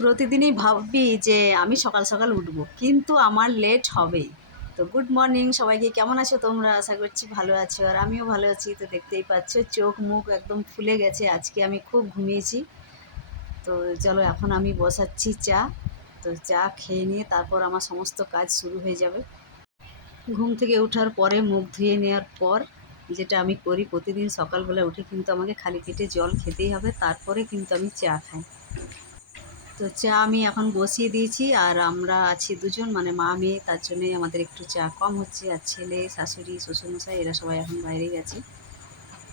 প্রতিদিনই ভাবি যে আমি সকাল সকাল উঠবো, কিন্তু আমার লেট হবেই। তো গুড মর্নিং সবাইকে, কেমন আছো তোমরা? আশা করছি ভালো আছো, আর আমিও ভালো আছি। তো দেখতেই পাচ্ছ চোখ মুখ একদম ফুলে গেছে, আজকে আমি খুব ঘুমিয়েছি। তো চলো এখন আমি বসাচ্ছি চা। তো চা খেয়ে নিয়ে তারপর আমার সমস্ত কাজ শুরু হয়ে যাবে। ঘুম থেকে ওঠার পরে মুখ ধুয়ে নেওয়ার পর যেটা আমি করি, প্রতিদিন সকালবেলা উঠে কিন্তু আমাকে খালি পেটে জল খেতেই হবে, তারপরে কিন্তু আমি চা খাই। তো চা আমি এখন বসিয়ে দিয়েছি, আর আমরা আছি দুজন, মানে মা মেয়ে, তার জন্যই আমাদের একটু চা কম হচ্ছে। আর ছেলে শাশুড়ি শ্বশুরমশাই এরা সবাই এখন বাইরে গেছে।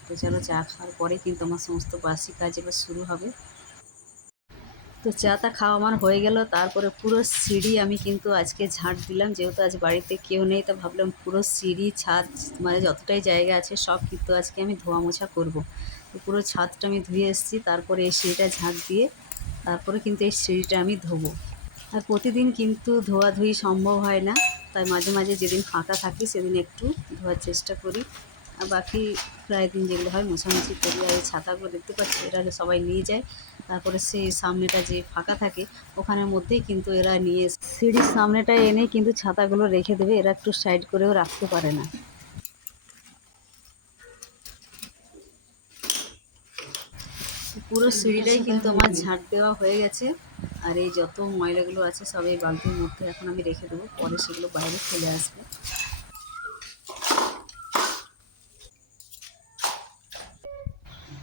তো চলো চা খাওয়ার পরে কিন্তু আমার সমস্ত বাসি কাজ এবার শুরু হবে। তো চাটা খাওয়া আমার হয়ে গেল, তারপরে পুরো সিঁড়ি আমি কিন্তু আজকে ঝাঁট দিলাম, যেহেতু আজ বাড়িতে কেউ নেই। তো ভাবলাম পুরো সিঁড়ি ছাদ মানে যতটাই জায়গা আছে সব কিন্তু আজকে আমি ধোয়া মোছা করবো। তো পুরো ছাদটা আমি ধুয়ে এসেছি, তারপরে এই সিঁড়িটা ঝাঁট দিয়ে তারপরে কিন্তু এই সিঁড়িটা আমি ধোবো। আর প্রতিদিন কিন্তু ধোয়াধুয়ি সম্ভব হয় না, তাই মাঝে মাঝে যেদিন ফাঁকা থাকি সেদিন একটু ধোয়ার চেষ্টা করি। আর বাকি প্রায় দিন যেগুলো হয় মোছামুছি করি। আর এই ছাতাগুলো দেখতে পাচ্ছি এরা সবাই নিয়ে যায়, তারপরে সেই সামনেটা যে ফাঁকা থাকে ওখানের মধ্যেই কিন্তু এরা নিয়ে সিঁড়ির সামনেটা এনে কিন্তু ছাতাগুলো রেখে দেবে, এরা একটু সাইড করেও রাখতে পারে না। পুরো সিঁড়িটাই কিন্তু আমার ঝাঁট দেওয়া হয়ে গেছে। আর এই যত ময়লাগুলো আছে সব এই বালতির মধ্যে এখন আমি রেখে দেবো, পরে সেগুলো বাইরে চলে আসবে।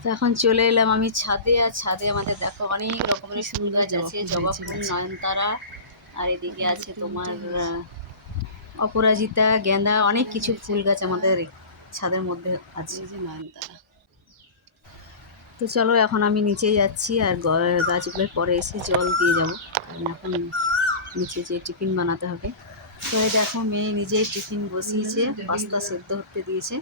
তো এখন চলে এলাম আমি ছাদে, আর ছাদে আমাদের দেখো অনেক রকমের ফুল গাছ আছে, জবা ফুল, নয়নতারা, আর এদিকে আছে তোমার অপরাজিতা, গেঁদা, অনেক কিছু ফুল গাছ আমাদের ছাদের মধ্যে আছে। যে নয়নতারা। তো চলো এখন আমি নিচে যাচ্ছি, আর গাছগুলোর পরে এসে জল দিয়ে যাব, কারণ এখন নিচে যে টিফিন বানাতে হবে। তো দেখো মেয়ে নিজেই টিফিন বসিয়েছে, পাস্তা সেদ্ধ হতে দিয়েছে।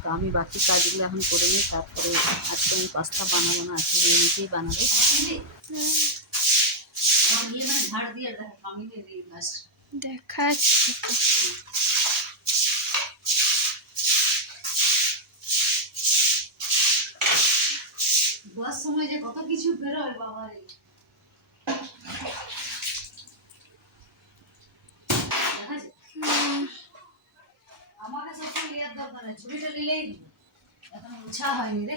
তো আমি বাকি কাজগুলো এখন করে নিই, তারপরে আজকে আমি পাস্তা বানাবো না, আজকে মেয়ে নিজেই বানাবে। দেখাচ্ছি বস সময় যে কত কিছু বেরোয় বাবারে। আমাকে সবসময় নেওয়ার দরকার নেই, ছবিটা নিলেই দিবে। এখন উঠা হয়নি রে,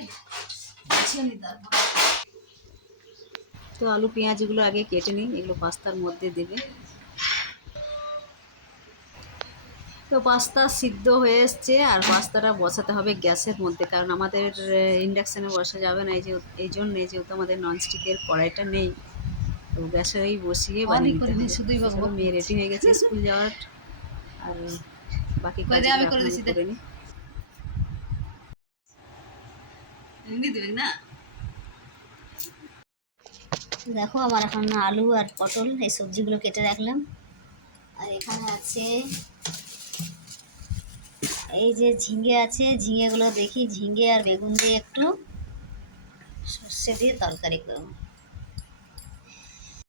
গুছিয়ে নি তারপর। তো আলু পেঁয়াজগুলো আগে কেটে নিই, এগুলো পাস্তার মধ্যে দেবে। তো পাস্তা সিদ্ধ হয়ে এসছে, আর পাস্তাটা বসাতে হবে গ্যাসের মধ্যে, কারণ আমাদের ইন্ডাকশানে বসা যাবে না, এই জন্যে যেহেতু আমাদের ননস্টিকের কড়াইটা নেই। তো গ্যাসে ওই বসিয়ে বানিয়ে নিতে হবে। শুধুই মেয়ে রেডি হয়ে গেছে স্কুল যাওয়ার, আর বাকি কাজগুলো আমি করে নিই। এমনি দেবেন না। দেখো আবার এখন আলু আর পটল এই সবজিগুলো কেটে রাখলাম। আর এখানে আছে এই যে ঝিঙে আছে, ঝিঙেগুলো দেখি ঝিঙে আর বেগুন দিয়ে একটু সর্ষে দিয়ে তরকারি করবো।